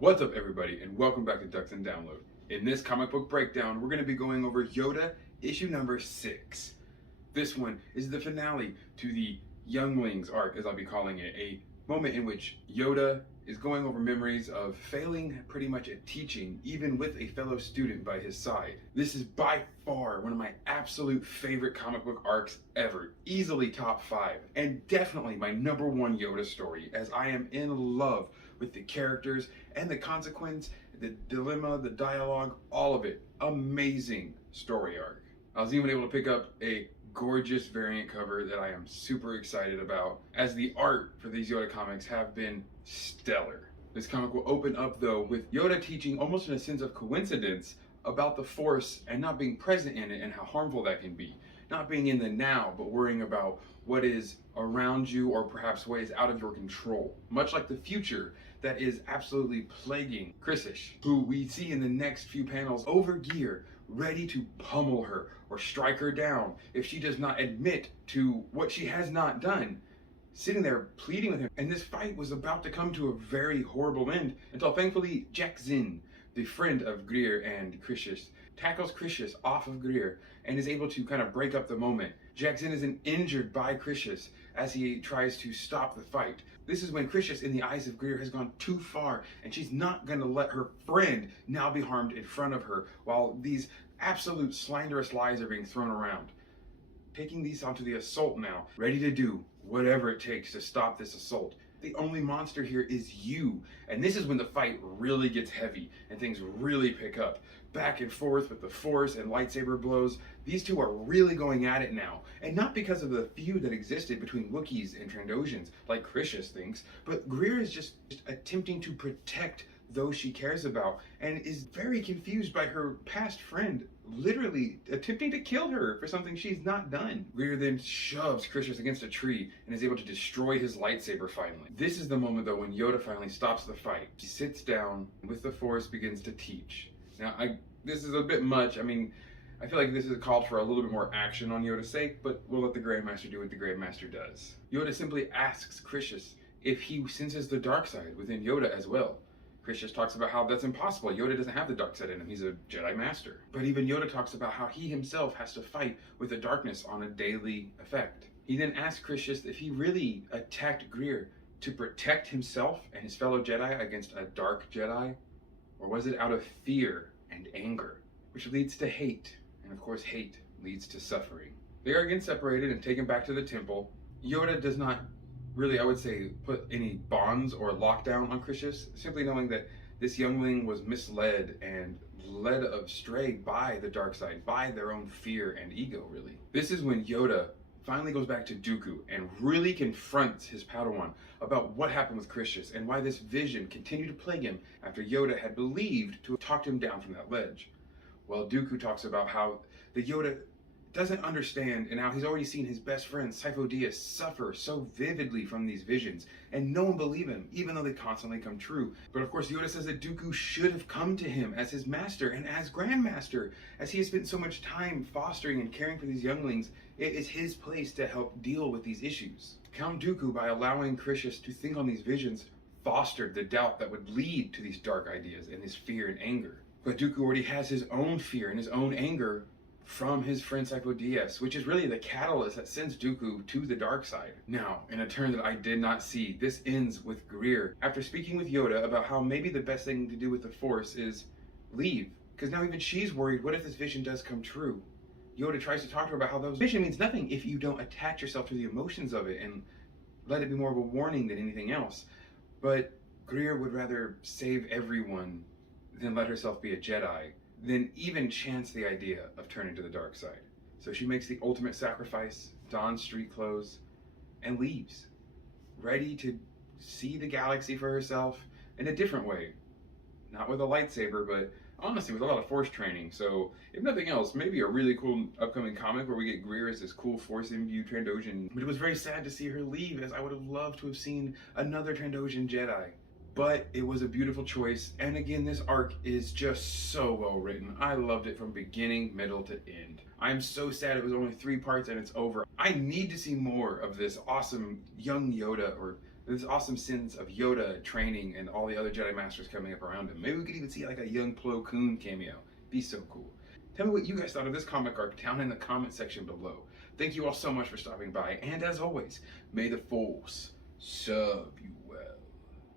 What's up, everybody, and welcome back to Ducks and Download. In this comic book breakdown, we're going to be going over Yoda issue number 6. This one is the finale to the Younglings arc, as I'll be calling it, a moment in which Yoda is going over memories of failing pretty much at teaching, even with a fellow student by his side. This is by far one of my absolute favorite comic book arcs ever, easily top 5, and definitely my number 1 Yoda story, as I am in love with the characters and the consequence, the dilemma, the dialogue, all of it. Amazing story arc. I was even able to pick up a gorgeous variant cover that I am super excited about, as the art for these Yoda comics have been stellar. This comic will open up though with Yoda teaching, almost in a sense of coincidence, about the Force and not being present in it and how harmful that can be. Not being in the now, but worrying about what is around you or perhaps what is out of your control. Much like the future that is absolutely plaguing Chrisish, who we see in the next few panels over gear, ready to pummel her or strike her down if she does not admit to what she has not done. Sitting there pleading with him, and this fight was about to come to a very horrible end until thankfully Jack Zinn, the friend of Greer and Chrisish, tackles Chrisish off of Greer and is able to kind of break up the moment. Jack Zinn is injured by Chrisish as he tries to stop the fight. This is when Chrisish, in the eyes of Greer, has gone too far, and she's not going to let her friend now be harmed in front of her while these absolute slanderous lies are being thrown around. Taking these onto the assault now, ready to do whatever it takes to stop this assault. The only monster here is you. And this is when the fight really gets heavy and things really pick up. Back and forth with the Force and lightsaber blows. These two are really going at it now. And not because of the feud that existed between Wookiees and Trandoshans, like Chrisish thinks, but Greer is just attempting to protect those she cares about and is very confused by her past friend literally attempting to kill her for something she's not done. Greer then shoves Chrisish against a tree and is able to destroy his lightsaber finally. This is the moment though when Yoda finally stops the fight. He sits down with the Force, begins to teach. Now this is a bit much. I mean, I feel like this is called for a little bit more action on Yoda's sake, but we'll let the Grandmaster do what the Grandmaster does. Yoda simply asks Chrisish if he senses the dark side within Yoda as well. Chrisish talks about how that's impossible. Yoda doesn't have the dark side in him. He's a Jedi Master. But even Yoda talks about how he himself has to fight with the darkness on a daily effect. He then asks Chrisish if he really attacked Greer to protect himself and his fellow Jedi against a dark Jedi, or was it out of fear and anger, which leads to hate, and of course hate leads to suffering. They are again separated and taken back to the temple. Yoda does not really, I would say, put any bonds or lockdown on Chrisish, simply knowing that this youngling was misled and led astray by the dark side, by their own fear and ego, really. This is when Yoda finally goes back to Dooku and really confronts his Padawan about what happened with Chrisish and why this vision continued to plague him after Yoda had believed to have talked him down from that ledge. Well, Dooku talks about how the Yoda doesn't understand and how he's already seen his best friend Sifo Dyas suffer so vividly from these visions, and no one believed him, even though they constantly come true. But of course Yoda says that Dooku should have come to him as his master and as Grandmaster, as he has spent so much time fostering and caring for these younglings. It is his place to help deal with these issues. Count Dooku, by allowing Chrisish to think on these visions, fostered the doubt that would lead to these dark ideas and his fear and anger. But Dooku already has his own fear and his own anger from his friend Sifo Dyas, which is really the catalyst that sends Dooku to the dark side. Now, in a turn that I did not see, this ends with Greer, after speaking with Yoda about how maybe the best thing to do with the Force is leave, because now even she's worried, what if this vision does come true? Yoda tries to talk to her about how those vision means nothing if you don't attach yourself to the emotions of it and let it be more of a warning than anything else. But Greer would rather save everyone than let herself be a Jedi, then even chance the idea of turning to the dark side. So she makes the ultimate sacrifice, dons street clothes, and leaves, ready to see the galaxy for herself in a different way. Not with a lightsaber, but honestly with a lot of Force training. So if nothing else, maybe a really cool upcoming comic where we get Greer as this cool Force imbued Trandoshan. But it was very sad to see her leave, as I would have loved to have seen another Trandoshan Jedi. But it was a beautiful choice, and again, this arc is just so well written. I loved it from beginning, middle to end. I'm so sad it was only 3 parts and it's over. I need to see more of this awesome young Yoda, or This awesome sense of Yoda training and all the other Jedi Masters coming up around him. Maybe we could even see like a young Plo Koon cameo. Be so cool. Tell me what you guys thought of this comic arc down in the comment section below. Thank you all so much for stopping by, and as always, may the Force serve you well.